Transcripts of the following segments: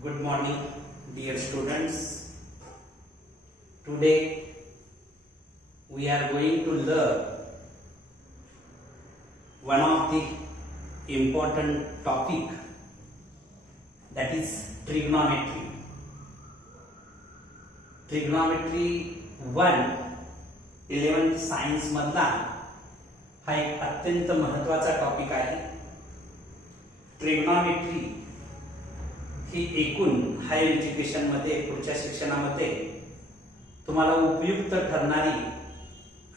Good morning, dear students. Today we are going to learn one of the important topic, that is trigonometry. Trigonometry 1 11th science मधला हा एक अत्यंत महत्त्वाचा topic आहे. Trigonometry ही एकूण higher education मध्ये पुढच्या शिक्षणामध्ये तुम्हाला उपयुक्त ठरणारी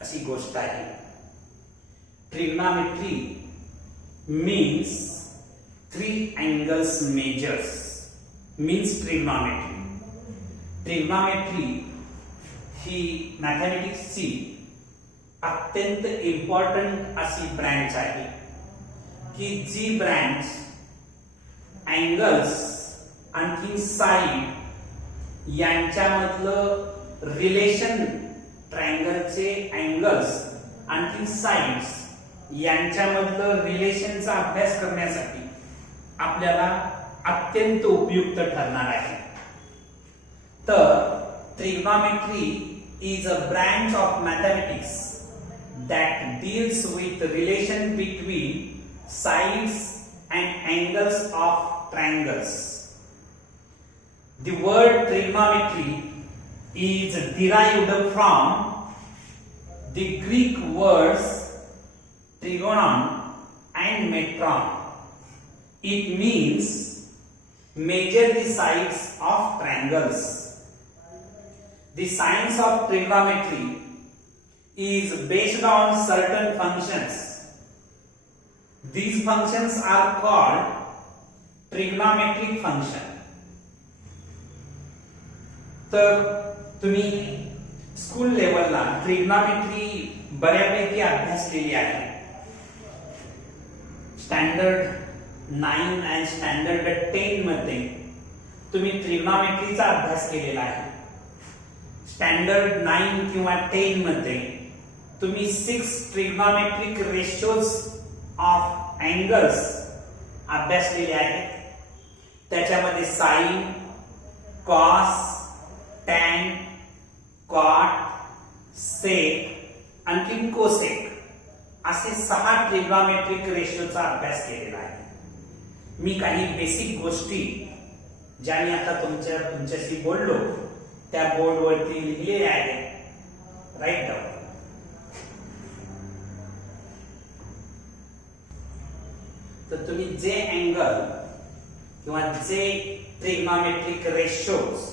अशी गोष्ट आहे. Trigonometry means 3 angles measures means trigonometry. Trigonometry ही मॅथमॅटिक्सची अत्यंत इम्पॉर्टंट अशी ब्रँच आहे की जी ब्रँच अँगल्स आणखी साइड यांच्यामधलं रिलेशन, ट्रायंगलचे अँगल्स आणखी साइड्स यांच्यामधलं रिलेशनचा अभ्यास करण्यासाठी आपल्याला अत्यंत उपयुक्त ठरणार आहे. तर trigonometry is a branch of mathematics that deals with the relation between sides and angles of triangles. The word trigonometry is derived from the Greek words trigonon and metron. It means measure the sides of triangles. The science of trigonometry is based on certain functions. These functions are called trigonometric function. तर तुम्ही school लेवलला trigonometry बऱ्यापैकी अभ्यास केली आहे. Standard 9 आणि standard 10 मध्ये तुम्ही ट्रिग्नॉमेट्रीचा अभ्यास केलेला आहे. स्टँडर्ड 9 किंवा 10 मध्ये तुम्ही 6 ट्रिग्नॉमेट्रिक रेशोज ऑफ अँगल्स अभ्यासलेले आहेत. त्याच्यामध्ये साइन, कॉस, टॅन, कॉट, सेक आणखी कोसेक असे 6 ट्रिग्नॉमेट्रिक रेशोचा अभ्यास केलेला आहे. मी काही बेसिक गोष्टी ज्या मी आता तुमच्याशी बोललो त्या बोर्डवरती लिहिलेले आहे. Write down. तर तुम्ही जे अँगल किंवा जे ट्रिग्नॉमेट्रिक रेशोज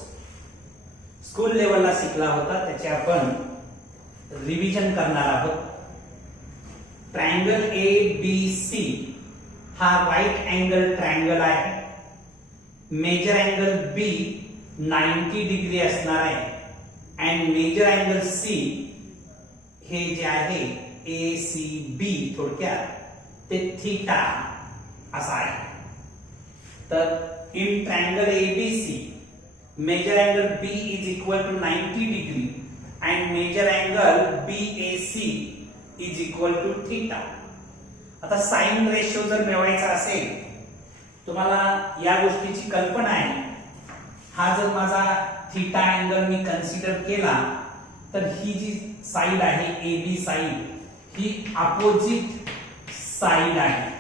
स्कूल लेवलला शिकला होता त्याचे आपण रिव्हिजन करणार आहोत. ट्रायंगल ABC हा राईट अँगल ट्रायंगल आहे. मेजर अँगल B 90 डिग्री असणार आहे आणि मेजर अँगल C हे जे आहे ACB थोडक्यात ते थीटा असा आहे. तर in triangle ABC measure angle B is equal to 90 degree and measure angle BAC is equal to theta. आता साइन रेशो जर मिळवायचा असेल, तुम्हाला या गोष्टीची कल्पना आहे. हा जर माझा थीटा अँगल मी कन्सिडर केला तर ही जी साइड आहे AB साइड ही अपोजिट साइड आहे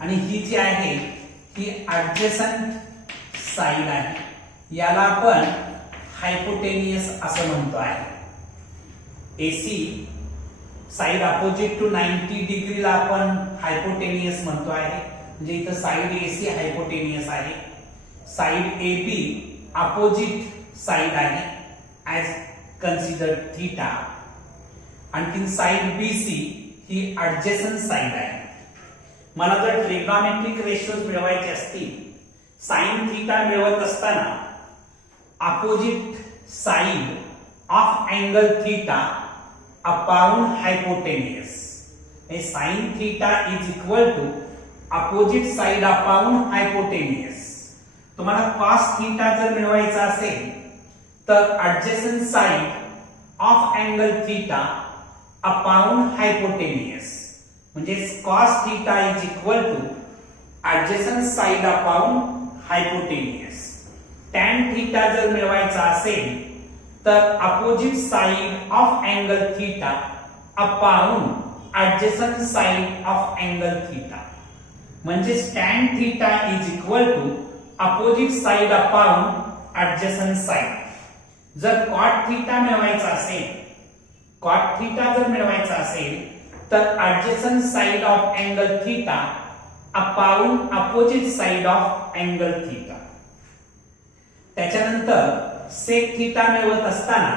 आणि ही जी आहे ही ऍडजसंट साइड आहे. याला आपण हायपोटेनियस असं म्हणतो आहे. AC साइड अपोजिट टू 90 डिग्रीला आपण हायपोटेनियस म्हणतो आहे. म्हणजे इथं साइड AC हायपोटेनियस आहे. साइड AB अपोजिट साइड आहे ऍज कन्सिडर थीटा. आणखी साइड BC ही ऍडजसंट साइड आहे. मला जर ट्रिग्नॉमेट्रिक रेशोज मिळवायचे असतील, साइन थीटा मिळवत असताना opposite side of angle theta upon hypotenuse, sine theta is equal to opposite side upon hypotenuse. तुम्हाला कॉस थीटा जर मिळवायचा असेल तर adjacent side of angle theta upon hypotenuse, म्हणजे cos theta is equal to adjacent side upon hypotenuse. Tan theta जर मिळवायचा असेल तर opposite side of angle theta upon adjacent side of angle theta. म्हणजे tan theta is equal to opposite side upon adjacent side. जर cot theta मिळवायचा असेल, cot theta जर मिळवायचा असेल तर adjacent side of angle theta upon opposite side of angle theta. त्याच्यानंतर sec theta मिळवत असताना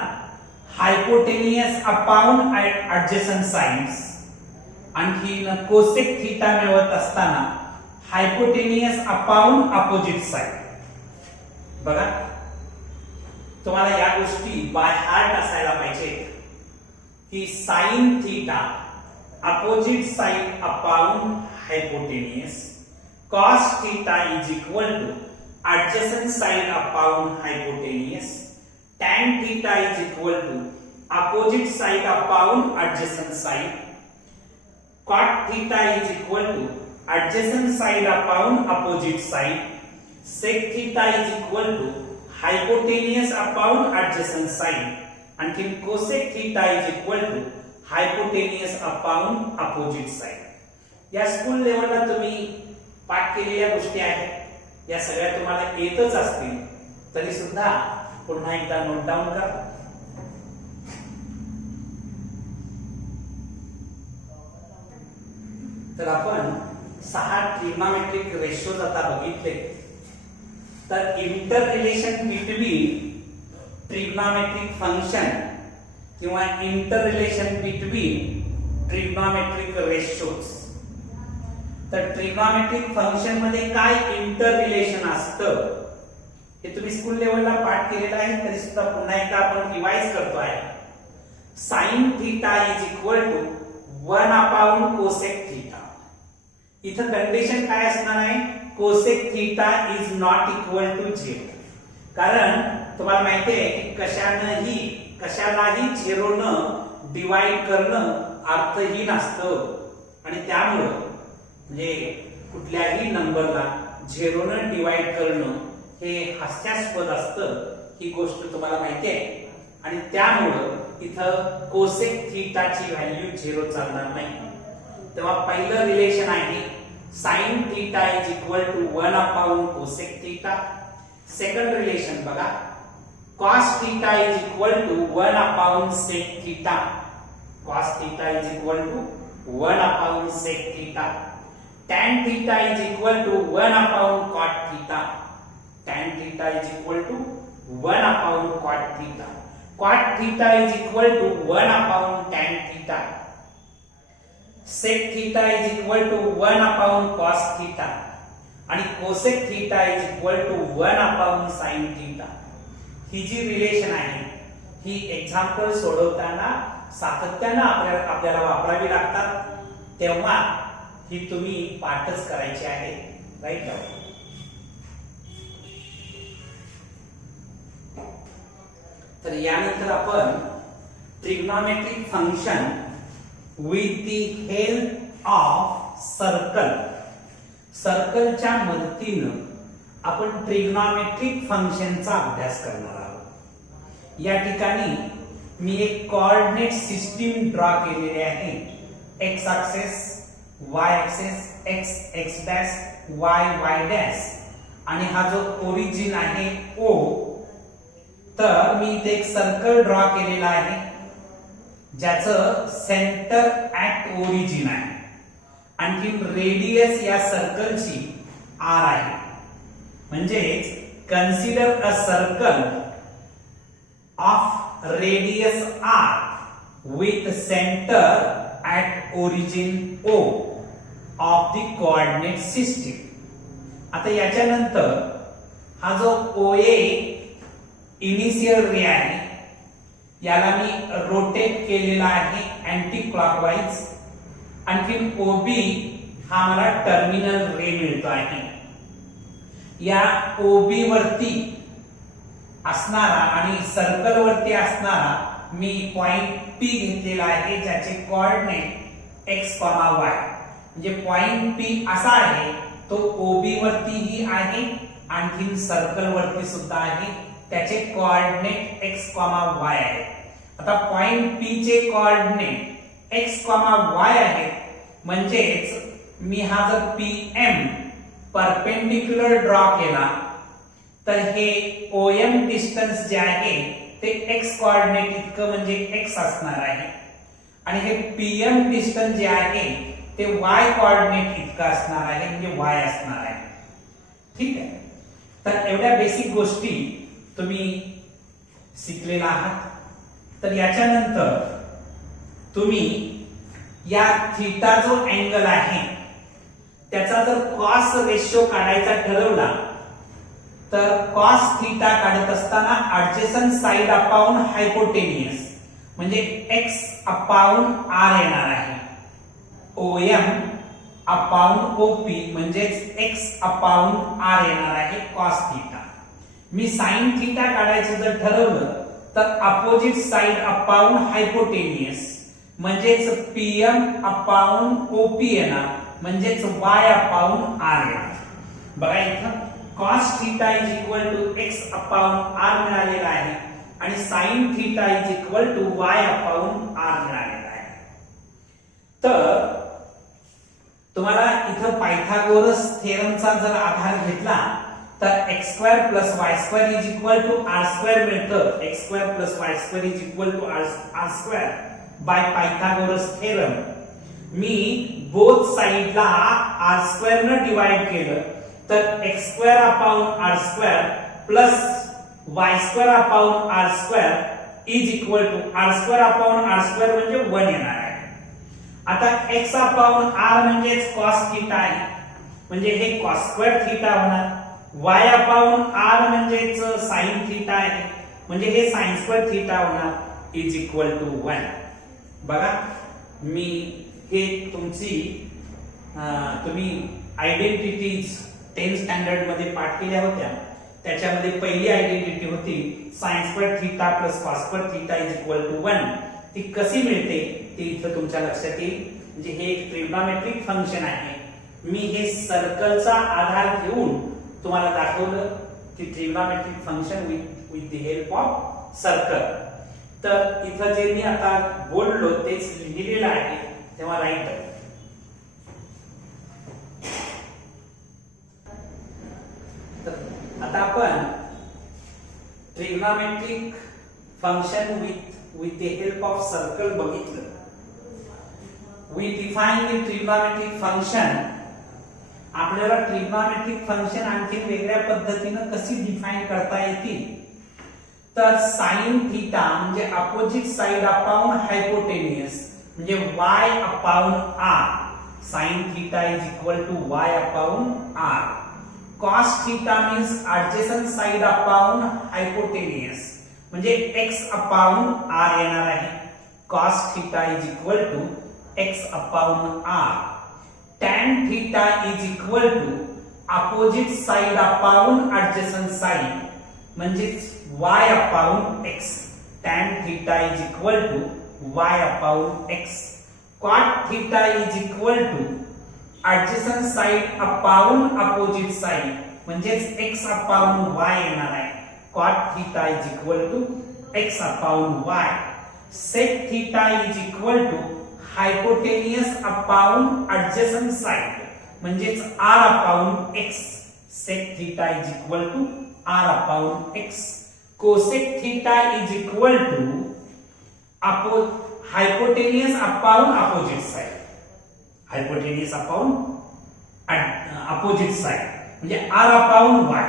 हायपोटेनियस अपॉन ऍडजसंट साइड्स. आणखी कोसेक थीटा मिळवत असताना हायपोटेनियस अपॉन अपोजिट साइड. बघा तुम्हाला या गोष्टी बाय हार्ट असायला पाहिजे की sine theta opposite side upon hypotenuse, cos theta is equal to adjacent side upon hypotenuse, tan theta is equal to opposite side upon adjacent side, cot theta is equal to adjacent side upon opposite side, sec theta is equal to hypotenuse upon adjacent side, and cosec theta is equal to hypotenuse upon opposite side. या school लेवलला तुम्ही पाठ केलेल्या गोष्टी आहेत, या सगळ्या तुम्हाला येतच असतील, तरी सुद्धा पुन्हा एकदा नोट डाऊन करा. तर आपण 6 ट्रिग्नोमेट्रिक रेशोज आता बघितले. तर inter relation between trigonometric function किंवा inter relation between trigonometric ratios. तर ट्रिग्नोमेट्रिक फंक्शन मध्ये काय इंटर रिलेशन असतं हे तुम्ही स्कूल लेवलला पाठ केलेला आहे, तरी सुद्धा पुन्हा एकदा आपण रिवाइज करतोय. Sine theta is equal to 1 upon cosec theta. इथं कंडिशन काय असणार आहे, cosec theta is not equal to 0. कारण तुम्हाला माहिती आहे की कशालाही 0 न डिवाइड करणं अर्थहीन असतं, आणि त्यामुळं म्हणजे कुठल्याही नंबरला 0 न डिवाइड करणं हे हास्यास्पद असतं, ही गोष्ट तुम्हाला माहिती आहे. आणि त्यामुळं इथं कोसेक थीटाची व्हॅल्यू 0 चालणार नाही. तेव्हा पहिलं रिलेशन आहे sine theta is equal to 1 upon cosec theta. Second relation बघा, cos theta is equal to 1 upon sec theta. cos theta is equal to 1 upon sec theta. tan theta is equal to 1 upon cot theta. tan theta is equal to 1 upon cot theta. cot theta is equal to 1 upon tan theta. sec theta is equal to 1 upon cos theta. आणि cosec theta is equal to 1 upon sin theta. He G relation आहे ही example सोडवताना सातत्याने आपल्याला वापरावी लागतात, तेव्हा ही तुम्ही पाठच करायची आहे. राईट नाउ तर यानंतर आपण trigonometric function with the help of सर्कलच्या मदतीनं आपण ट्रिग्नोमेट्रिक फंक्शनचा अभ्यास करणार आहोत. या ठिकाणी मी एक कोऑर्डिनेट सिस्टीम ड्रॉ केलेली आहे. X axis, y axis, x dash, y dash, आणि हा जो ओरिजिन आहे O. तर मी इथे एक सर्कल ड्रॉ केलेला आहे ज्याचं सेंटर ऍट ओरिजिन आहे. आणखी रेडियस या सर्कलची r आहे. म्हणजेच consider a circle of radius r with centre at origin O of the coordinate system. आता याच्यानंतर हा जो OA इनिशियल रे आहे याला मी रोटेट केलेला आहे अँटी क्लॉकवाईज. आणखी OB हा मला टर्मिनल रे मिळतो आहे. या OB वरती असणारा आणि सर्कल वरती असणारा मी पॉइंट P घेतलेला आहे ज्याचे कोऑर्डिनेट x, y. म्हणजे पॉइंट P असा आहे तो OB वरतीही आहे आणखीन सर्कल वरती सुद्धा आहे, त्याचे कोऑर्डिनेट x, y आहे. आता पॉइंट P चे कोऑर्डिनेट x, y आहेत, म्हणजेच मी हा जर PM परपेंडिक्युलर ड्रॉ केला तर हे OM डिस्टन्स जे आहे ते x कोऑर्डिनेट इतकं म्हणजे x असणार आहे आणि हे PM डिस्टन्स जे आहे ते y कोऑर्डिनेट इतकं असणार आहे म्हणजे y असणार आहे. ठीक आहे. तर एवढ्या बेसिक गोष्टी तुम्ही शिकलेला आहात. तर याच्यानंतर तुम्ही या थीटा जो अँगल आहे त्याचा जर कॉस रेशो काढायचा ठरवला तर कॉस थीटा काढत असताना ऍडजसंट साइड अपॉन हायपोटेनियस म्हणजे x अपॉन r येणार आहे. OM अपॉन OP म्हणजेच x अपॉन r येणार आहे कॉस थीटा. मी साइन थीटा काढायचं जर ठरवलं तर अपोजिट साइड अपॉन हायपोटेनियस म्हणजेच PM अपॉन OP येणार म्हणजेच y अपॉन r येणार. बघा इथं cos theta is equal to x upon r मिळालेला आहे आणि sin theta is equal to y upon r मिळालेला आहे. तर तुम्हाला इथं पायथागोरस थेरमचा जर आधार घेतला तर x² + y² is equal to r² मिळतं. x² + y² is equal to r² by Pythagoras theorem. मी बोथ साइडला r² न डिवाइड केलं तर x² अपॉन r² plus y² upon r² is equal to r² upon r² म्हणजे 1 येणार आहे. आता x अपॉन r म्हणजेच cos थीटा आहे म्हणजे हे cos² थीटा होणार. y अपॉन r म्हणजेच sin थीटा आहे म्हणजे हे sin² थीटा होणार इज इक्वल टू 1. बघा मी हे तुम्ही आयडेंटिटीज 10th स्टँडर्ड मध्ये पाठ केल्या होत्या. त्याच्यामध्ये पहिली आयडेंटिटी होती sin² theta plus cos² theta is equal to 1. ती कशी मिळते ते इथं तुमच्या लक्षात येईल. म्हणजे हे एक ट्रिग्नोमेट्रिक फंक्शन आहे. मी हे सर्कलचा आधार घेऊन तुम्हाला दाखवलं की trigonometric function with the help of circle. तर इथं जे मी आता बोललो तेच लिहिलेलं आहे तेव्हा राईट. आता आपण trigonometric function with the help of circle बघितलं. We define the trigonometric function. आपल्याला ट्रिग्नोमेट्रिक फंक्शन आणखी वेगळ्या पद्धतीने कशी डिफाइन करता येतील तर sin थीटा म्हणजे अपोजिट साइड अपॉन हायपोटेनियस म्हणजे y upon r. sin theta is equal to y upon r. cos theta means adjacent side upon hypotenuse म्हणजे x अपॉन r येणार आहे. cos theta is equal to x upon r. tan theta is equal to opposite side upon adjacent side म्हणजेच y upon x. tan theta is equal to y upon x. cot theta is equal to adjacent side upon opposite side म्हणजेच x upon y येणार आहे. cot theta is equal to x upon y. sec theta is equal to hypotenuse upon adjacent side म्हणजेच r upon x. sec theta is equal to r upon x. cosec theta is equal to hypotenuse upon opposite side. Hypotenuse upon opposite side म्हणजे r upon y.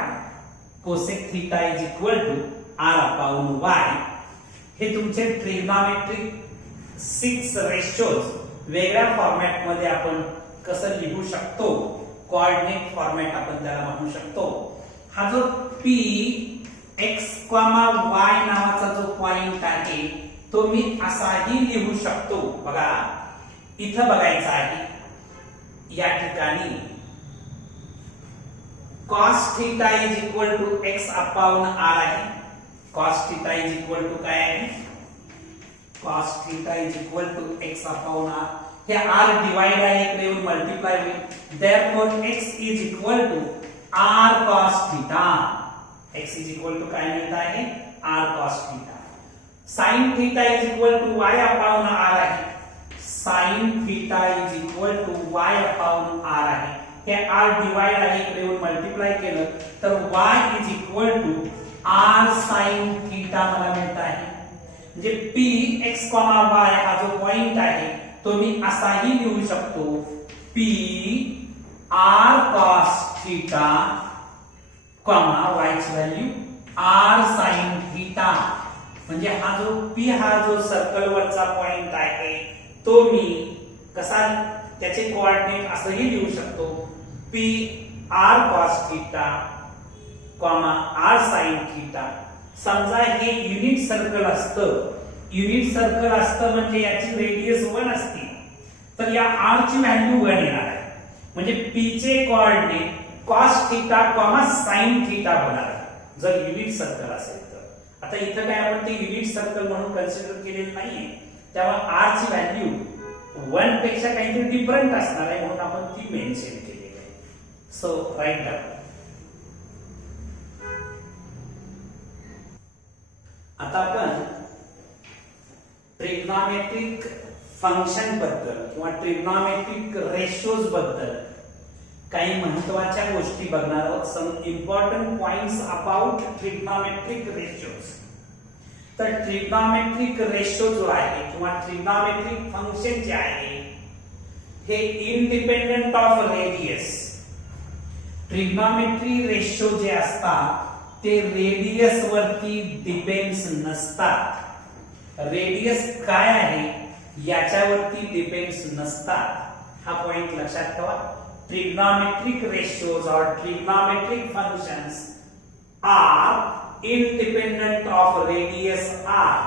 cosec theta is equal to r upon y. हे तुमचे trigonometric 6 ratios वेगळ्या format मध्ये आपण कसं लिहू शकतो. Coordinate format आपण त्याला म्हणू शकतो. हा जो p x, y नावाचा जो पॉइंट आहे तो मी असाही लिहू शकतो. बघा इथं बघायचं आहे या ठिकाणी cos theta is equal to x upon r आहे. cos theta is equal to काय आहे cos theta is equal to x upon r. हे r डिवाइड आहे इकडे येऊन मल्टिप्लाय होईल. therefore x is equal to r cos theta. x is equal to काय मिळत आहे r cos theta. Sine theta is equal to y upon r आहे. Sine theta is equal to y upon r आहे. हे r divide आहे इकडे येऊन multiply केलं तर y is equal to r sin theta मला मिळत आहे. म्हणजे p x, y हा जो पॉइंट आहे तो मी असाही लिहू शकतो p r cos theta y ची व्हॅल्यू r sin थिटा. म्हणजे हा जो p हा जो सर्कल वरचा पॉइंट आहे तो मी कसा त्याचे कोऑर्डिनेट असंही लिहू शकतो p r cos theta r sin theta. समजा हे युनिट सर्कल असतं. युनिट सर्कल असतं म्हणजे याची रेडियस 1 असते तर या r ची व्हॅल्यू 1 येणार आहे. म्हणजे p चे coordinate cos theta sin theta होणार आहे जर युनिट सर्कल असेल तर. आता इथं काय आपण ते युनिट सर्कल म्हणून कन्सिडर केलेलं नाहीये तेव्हा r ची व्हॅल्यू 1 पेक्षा काहीतरी डिफरंट असणार आहे म्हणून आपण ती मेन्शन केलेली आहे. So write down. आता आपण ट्रिग्नॉमेट्रिक फंक्शन बद्दल किंवा ट्रिग्नॉमेट्रिक रेशोज बद्दल काही महत्त्वाच्या गोष्टी बघणार आहोत. Some important points about trigonometric ratios. तर ट्रिग्नॉमेट्रिक रेशो जो आहे किंवा ट्रिग्नॉमेट्रिक फंक्शन जे आहे हे independent of radius. Trigonometry ratio जे असतात ते रेडियस वरती डिपेंड्स नसतात. रेडियस काय आहे याच्यावरती डिपेंड्स नसतात. हा पॉइंट लक्षात ठेवा. ट्रिग्नॉमेट्रिक रेशोज और trigonometric functions are independent of radius R.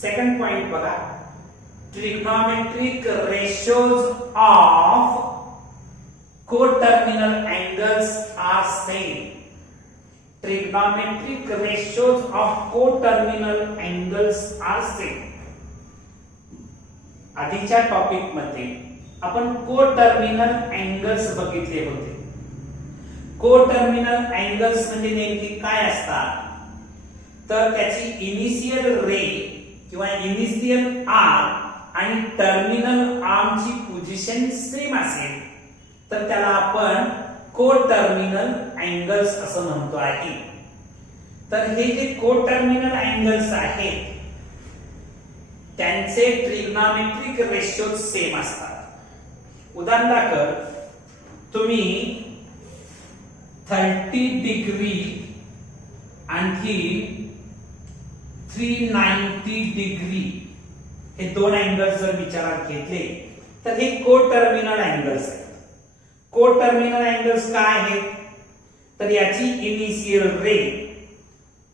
Second point बघा. Trigonometric ratios of coterminal angles are same. Trigonometric ratios of coterminal angles are same. आधीच्या टॉपिक मध्ये आपण कोटर्मिनल अँगल्स बघितले होते. कोटर्मिनल अँगल्स म्हणजे नेमकी काय असतात तर त्याची इनिशियल रे किंवा इनिशियल आर्म आणि टर्मिनल आर्मची पोझिशन सेम असेल तर त्याला आपण कोटर्मिनल अँगल्स असं म्हणतो आहे. तर हे जे कोटर्मिनल अँगल्स आहेत त्यांचे ट्रिग्नॉमेट्रिक रेशो सेम असतात. उदाहरणार्थ तुम्ही 30 डिग्री आणखी 390 डिग्री हे दोन अँगल्स जर विचारात घेतले तर हे कोटर्मिनल अँगल्स आहेत. कोटर्मिनल अँगल्स काय आहेत तर याची इनिशियल रे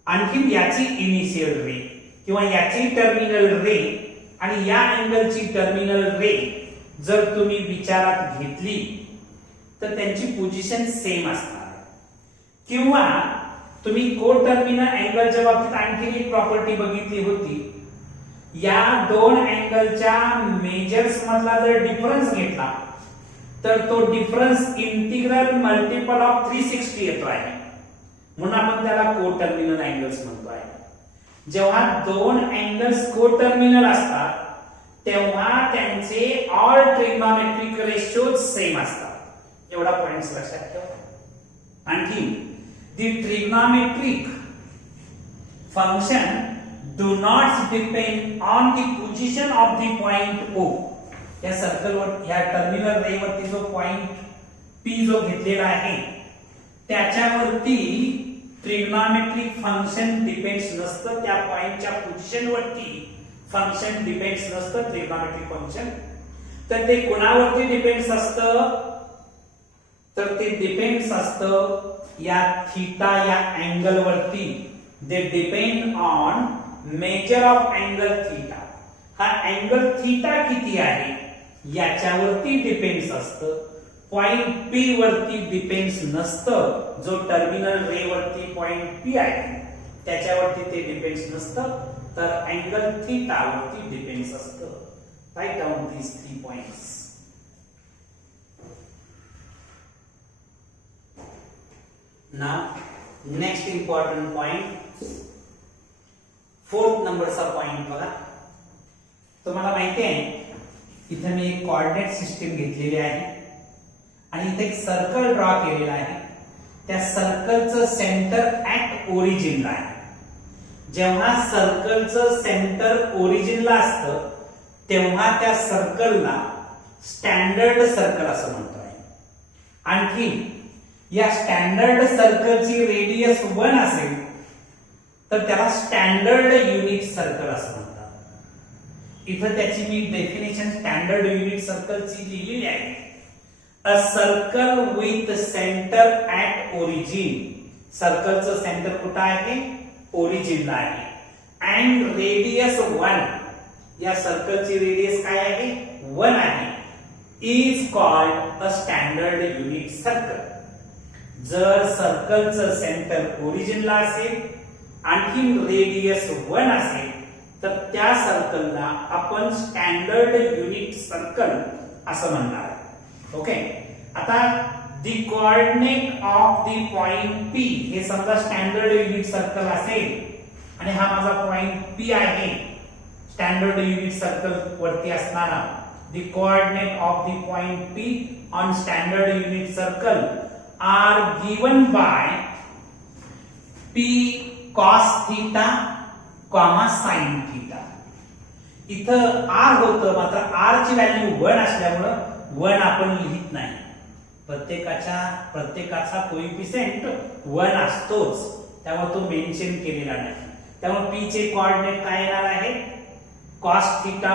आणखी याची इनिशियल रे किंवा याची टर्मिनल रे आणि या अँगलची टर्मिनल रे जर तुम्ही विचारात घेतली तर त्यांची पोझिशन सेम असणार. किंवा तुम्ही कोटर्मिनल अँगलच्या बाबतीत आणखी एक प्रॉपर्टी बघितली होती. या दोन अँगलच्या मेजर्स मधला जर डिफरन्स घेतला तर तो डिफरन्स इंटिग्रल मल्टिपल ऑफ 360 येतो आहे म्हणून आपण त्याला कोटर्मिनल अँगल्स म्हणतो आहे. जेव्हा दोन अँगल्स कोटर्मिनल असतात तेव्हा त्यांचे ऑल ट्रिग्नॉमेट्रिक रेशोज सेम असतात. एवढा पॉइंट्स लक्षात ठेवा. आणखी the trigonometric function do not depend on the position of the point O. या सर्कल वर या टर्मिनल रे वरती जो पॉइंट P जो घेतलेला आहे त्याच्यावरती ट्रिग्नॉमेट्रिक फंक्शन डिपेंड्स नसतं. त्या पॉइंटच्या पोझिशन वरती फंक्शन डिपेंड्स नसतं ट्रिग्नॉमेट्रिक फंक्शन. तर ते कोणावरती डिपेंड्स असतं तर ते डिपेंड्स असतं या थीटा या अँगल वरती. They depend on measure of angle theta. हा अँगल थीटा किती आहे याच्यावरती डिपेंड्स असतं. पॉइंट P वरती डिपेंड्स नसतं. जो टर्मिनल रे वरती पॉइंट P आहे त्याच्यावरती ते डिपेंड्स नसतं तर अँगल थीटा वरती डिपेंड्स असतं. Write down these 3 points. Now next important point, fourth नंबरचा पॉइंट बघा. तुम्हाला माहिती आहे इथे मी एक कोऑर्डिनेट सिस्टीम घेतलेली आहे आणि इथे एक सर्कल ड्रॉ केलेला आहे. त्या सर्कलचं सेंटर ऍट ओरिजिनला आहे. जेव्हा सर्कलचं सेंटर ओरिजिनला असतं तेव्हा त्या सर्कलला स्टँडर्ड सर्कल असं म्हणतोय. आणखी या स्टँडर्ड सर्कलची रेडियस 1 असेल तर त्याला स्टँडर्ड युनिट सर्कल असं म्हणतात. इथं त्याची मी डेफिनेशन स्टँडर्ड युनिट सर्कलची लिहिलेली आहे. A circle with centre at origin. सर्कलचं सेंटर कुठं आहे? ओरिजिनला आहे. अँड रेडियस 1, या सर्कलची रेडियस काय आहे? 1 आहे. Is called a standard unit circle. जर सर्कलचं सेंटर ओरिजिनला असेल आणखी रेडियस 1 असेल तर त्या सर्कलला आपण स्टँडर्ड युनिट सर्कल असं म्हणणार. ओके. आता the coordinate of the point P, हे समजा स्टँडर्ड युनिट सर्कल असेल आणि हा माझा पॉइंट P आहे स्टँडर्ड युनिट सर्कल वरती असणारा. The coordinate of the point P on standard unit circle are given by P cos theta, sin theta. इथं r होतं, मात्र r ची व्हॅल्यू 1 असल्यामुळं 1 आपण लिहित नाही. प्रत्येकाचा कोइफिशिएंट 1 असतोच, त्यामुळे तो मेन्शन केलेला नाही. त्यामुळे p चे कोऑर्डिनेट काय येणार आहे? cos थीटा,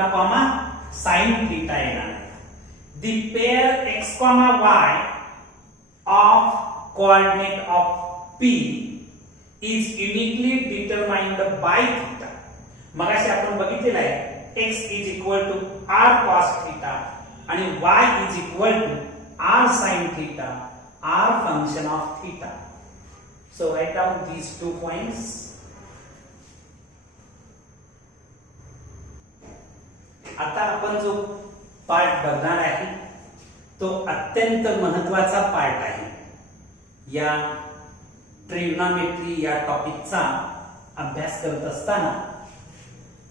sin थीटा येणार आहे. The pair x, y of coordinate of P is uniquely determined by theta. मगाशी आपण बघितलेलं आहे x is equal to r cos theta आणि y is equal to r sin theta, r function of theta. So write down these 2 points. आता आपण जो part बघणार आहे तो अत्यंत महत्वाचा पार्ट आहे. या ट्रिग्नोमेट्री या टॉपिकचा अभ्यास करत असताना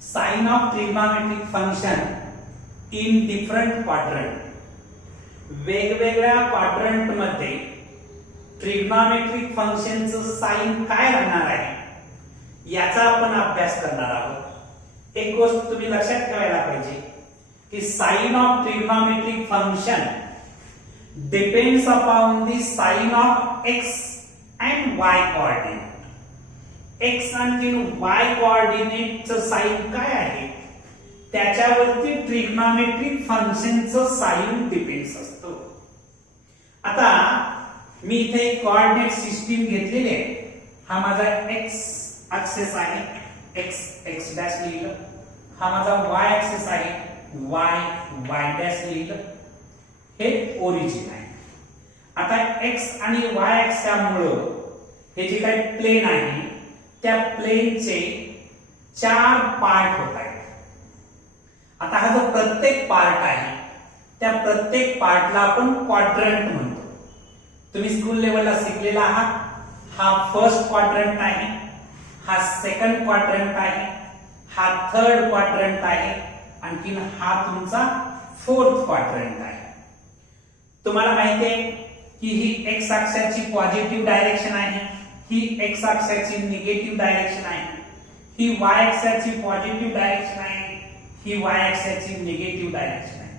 sign of trigonometric function in different quadrant, वेगवेगळ्या क्वाड्रंट मध्ये ट्रिग्नोमेट्रिक फंक्शनचं साइन काय राहणार आहे याचा आपण अभ्यास करणार आहोत. एक गोष्ट तुम्ही लक्षात ठेवायला पाहिजे की sign of trigonometric function depends upon the sign of x and y coordinate. x आणि y coordinate चं साइन काय आहे त्याच्यावरती ट्रिग्नोमेट्रिक फंक्शनचं साइन डिपेंड्स असतो. आता मी इथे एक कोऑर्डिनेट सिस्टीम घेतलेली आहे. हा माझा x ऍक्सिस आहे, x डॅश लिहिलं. हा माझा y ऍक्सिस आहे, y डॅश लिहिलं. हे ओरिजिन आहे. आता x आणि y ऍक्सिसमुळे हे जे काही प्लेन आहे त्या प्लेनचे 4 पार्ट होत आहेत. आता हा जो प्रत्येक पार्ट आहे त्या प्रत्येक पार्टला आपण क्वाड्रंट म्हणतो. तुम्ही स्कूल लेवलला शिकलेला आहात. हा फर्स्ट क्वाड्रंट आहे, हा सेकंड क्वाड्रंट आहे, हा थर्ड क्वाड्रंट आहे, आणखी हा तुमचा फोर्थ क्वाड्रंट आहे. तुम्हाला माहिती आहे की ही एक्स अक्षाची पॉझिटिव्ह डायरेक्शन आहे, ही एक्स अक्षाची निगेटिव्ह डायरेक्शन आहे, ही वाय अक्षाची पॉझिटिव्ह डायरेक्शन आहे, ही वाय अक्षाची निगेटिव्ह डायरेक्शन आहे.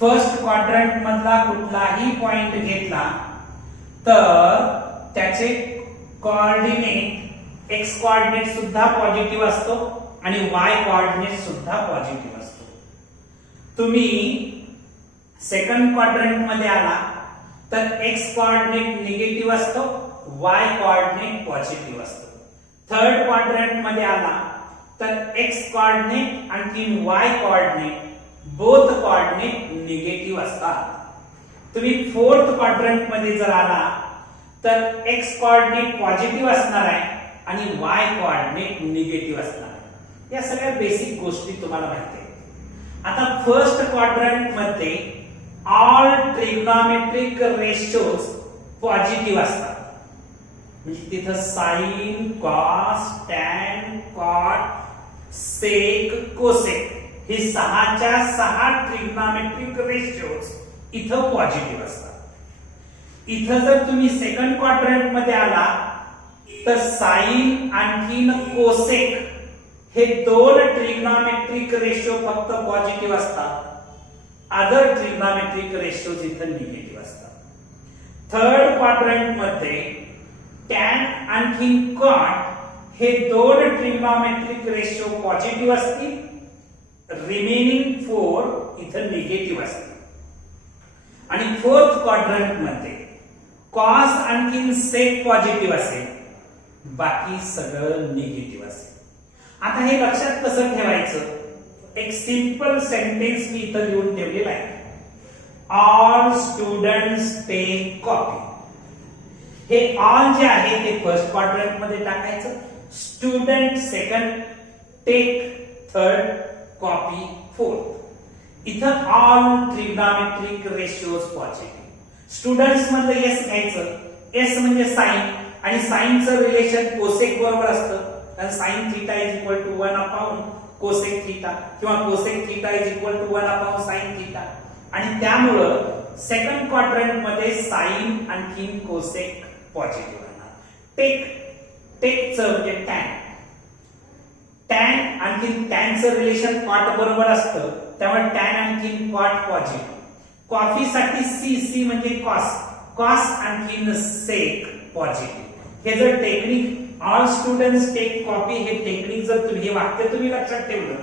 फर्स्ट क्वाड्रंट मधला कुठलाही पॉइंट घेतला तर त्याचे कोऑर्डिनेट एक्स कोऑर्डिनेट सुद्धा पॉझिटिव्ह असतो आणि वाय कोऑर्डिनेट सुद्धा पॉझिटिव्ह असतो. तुम्ही सेकंड क्वाड्रंट मध्ये आला तर एक्स कोऑर्डिनेट निगेटिव्ह असतो, वाय कोऑर्डिनेट पॉझिटिव्ह असतो. थर्ड क्वाड्रंट मध्ये आला तर एक्स कोऑर्डिनेट आणि Y coordinate both coordinate negative असतात. तुम्ही फोर्थ क्वाड्रंट मध्ये जर आला तर एक्स कोऑर्डिनेट पॉझिटिव्ह असणार आहे आणि वाय कोऑर्डिनेट निगेटिव्ह असणार आहे. या सगळ्या बेसिक गोष्टी तुम्हाला माहिती आहेत. आता फर्स्ट क्वाड्रंट मध्ये ऑल ट्रिग्नोमेट्रिक रेशियोज पॉझिटिव्ह असतात. म्हणजे तिथं साइन, कॉस, टॅन, कॉट, सेक, कोसेक हे 6च्या 6 ट्रिग्नॉमेट्रिक रेशिओज इथं पॉझिटिव्ह असतात। इथं जर तुम्ही सेकंड क्वाड्रंट मध्ये आला तर साइन आणखीन कोसेक हे 2 ट्रिग्नॉमेट्रिक रेशिओ फक्त पॉझिटिव्ह असतात, अदर ट्रिग्नॉमेट्रिक रेशिओज इथं निगेटिव्ह असतात। थर्ड क्वाड्रंट मध्ये टॅन आणखीन कॉट हे 2 ट्रिग्नॉमेट्रिक रेशिओ पॉझिटिव्ह असतील, रिमेनिंग 4 इथं निगेटिव्ह असतील। आणि फोर्थ क्वाड्रंट मध्ये कॉस आणखीन सेक पॉझिटिव्ह असेल, बाकी सगळं निगेटिव्ह असेल। आता हे लक्षात कसं ठेवायचं, एक सिंपल सेंटेन्स मी इथं लिहून ठेवलेला आहे, ऑल स्टुडंट्स टेक कॉपी। हे ऑल जे आहे ते फर्स्ट क्वाड्रंट मध्ये टाकायचं, student second, take third, copy fourth. इथं all trigonometric ratios positive. Students मधलं एस घ्यायचं, एस म्हणजे साइन आणि साइनचं रिलेशन कोसेक बरोबर असतं, कारण sine theta is equal to 1 upon cosec theta किंवा cosec theta is equal to 1 upon sine theta. आणि त्यामुळं सेकंड क्वाड्रंट मध्ये साइन आणखीन कोसेक पॉझिटिव्ह राहणार। टेकचं म्हणजे टॅन, टॅन आणखीन टॅनचं रिलेशन कॉट बरोबर असतं, त्यामुळे टॅन आणखीन कॉट पॉझिटिव्ह। कॉफीसाठी सी म्हणजे कॉस, कॉस आणखीन सेक पॉझिटिव्ह। हे जर technique all students take copy हे टेक्निक जर तुम्ही हे वाक्य तुम्ही लक्षात ठेवलं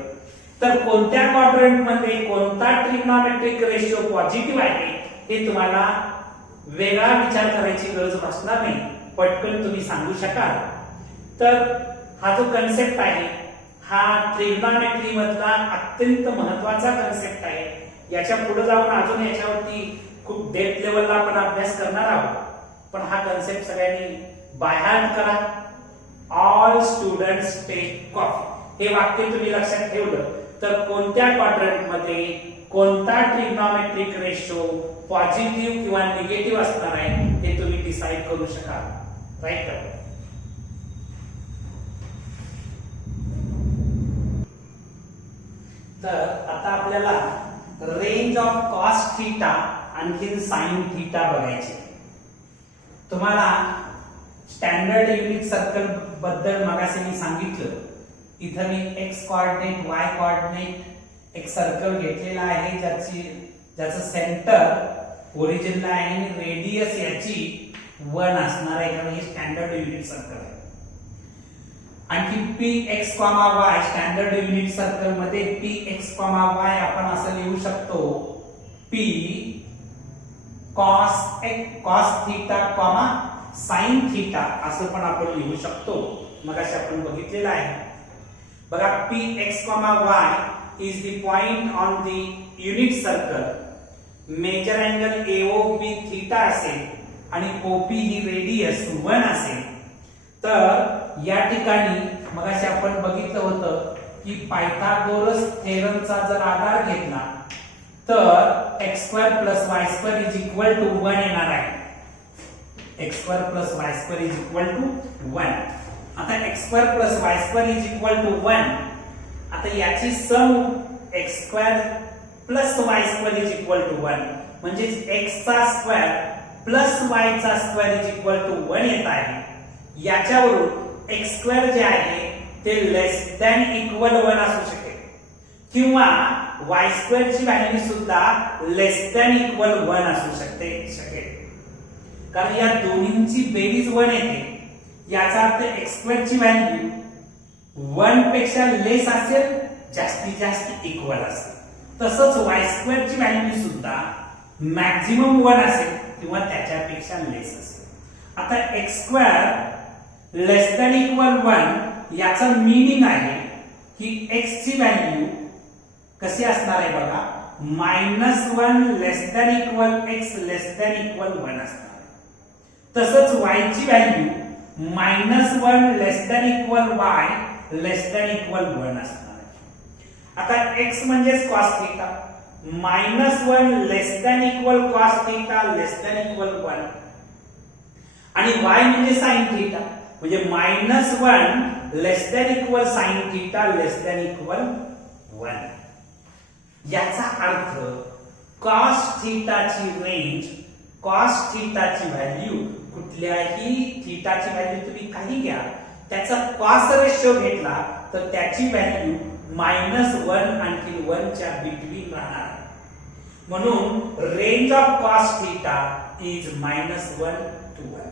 तर कोणत्या क्वाड्रंट मध्ये कोणता ट्रिग्नॉमेट्रिक रेशिओ पॉझिटिव्ह आहे हे तुम्हाला वेगळा विचार करायची गरज भासणार नाही, पटकन तुम्ही सांगू शकाल। तर हा जो कन्सेप्ट आहे हा ट्रिग्नॉमेट्री मधला अत्यंत महत्वाचा कन्सेप्ट आहे। याच्या पुढे जाऊन अजून याच्यावरती खूप डेप्थ लेवलला आपण अभ्यास करणार आहोत, पण हा कन्सेप्ट सगळ्यांनी बाय हार्ट करा। ऑल स्टुडंट्स टेक कॉफी हे वाक्य तुम्ही लक्षात ठेवलं तर कोणत्या क्वाड्रंट मध्ये कोणता ट्रिग्नॉमेट्रिक रेशिओ पॉझिटिव्ह किंवा निगेटिव्ह असणार आहे हे तुम्ही डिसाइड करू शकाल, राईट? तर आता आपल्याला रेंज ऑफ कॉस थीटा आणखीन साइन थीटा बघायचे। तुम्हाला स्टँडर्ड युनिट सर्कल बद्दल मगाशी मी सांगितलं, इथं मी एक्स कोऑर्डिनेट वाय कोऑर्डिनेट एक सर्कल घेतलेला आहे ज्याचं सेंटर ओरिजिनला आहे आणि रेडियस याची 1 असणार आहे, कारण हे स्टँडर्ड युनिट सर्कल आहे। आणखी px, y standard unit circle मध्ये px, y आपण असं लिहू शकतो p cos theta, sin theta असं पण आपण लिहू शकतो, मगाशी आपण बघितलेलं आहे। बघा px, y is the point on the unit circle, measure angle AOB theta असेल आणि OP ही रेडियस 1 असेल, तर या ठिकाणी मगाशी आपण बघितलं होतं की पायथागोरस थेरमचा जर आधार घेतला तर x² + y² = 1 येणार आहे। x² + y² = 1। आता x² + y² = 1, आता याची सम x² + y² = 1 म्हणजे x² + y² = 1 येत आहे। याच्यावरून x² जे आहे ते लेस दॅन इक्वल 1 असू शकेल किंवा y² ची व्हॅल्यू सुद्धा लेस दॅन इक्वल 1 असू शकेल, कारण या दोन्हींची बेरीज 1 येते। याचा अर्थ x² ची व्हॅल्यू 1 पेक्षा लेस असेल, जास्तीत जास्त इक्वल असेल। तसंच y² ची व्हॅल्यू सुद्धा मॅक्झिमम 1 असेल किंवा त्याच्यापेक्षा लेस असेल। आता x² लेस दॅन इक्वल 1 याचा मीनिंग आहे की x ची व्हॅल्यू कशी असणार आहे बघा, -1 लेस दॅन इक्वल x लेस दॅन इक्वल 1 असणार आहे। तसंच y ची value -1 less than equal y लेस दॅन इक्वल 1 असणार आहे। आता x म्हणजेच cos theta, -1 less than equal cos theta लेस दॅन इक्वल 1 आणि y म्हणजे साइन थिटा, म्हणजे -1 less than equal sine theta less than equal 1. याचा अर्थ कॉस थिटाची रेंज, कॉस थिटाची व्हॅल्यू, कुठल्याही थिटाची व्हॅल्यू तुम्ही काही घ्या, त्याचा कॉस रेशो घेतला तर त्याची व्हॅल्यू -1 आणखी 1 च्या बिटवीन राहणार आहे. म्हणून range of cos theta is -1 to 1.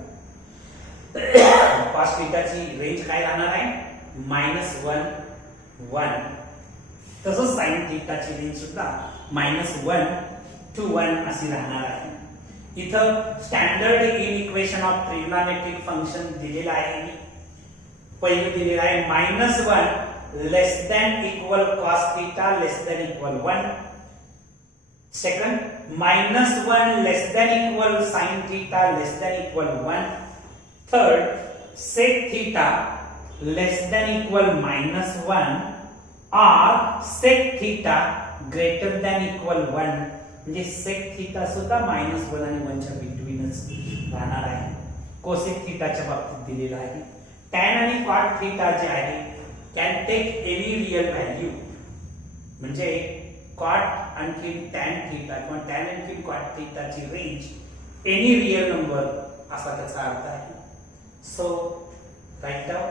Cos थिटाची रेंज काय राहणार आहे? -1 1. तसंच साइन थिटाची रेंज सुद्धा -1 to 1 अशी राहणार आहे. इथं standard equation of trigonometric function दिलेलं आहे. पहिले दिलेलं आहे -1 less than equal cos theta less than equal 1. Second -1 less than equal sine theta less than equal 1. Third sec theta less than equal -1 or sec theta greater than equal 1. म्हणजे sec theta सुद्धा -1 आणि 1 च्या बिटवीनच राहणार आहे. Cosec थिटाच्या बाबतीत दिलेला आहे. tan आणि cot theta जे आहे can take any real value, म्हणजे cot आणखी tan theta किंवा tan आणखी cot theta ची रेंज any real number असा त्याचा अर्थ आहे. So write down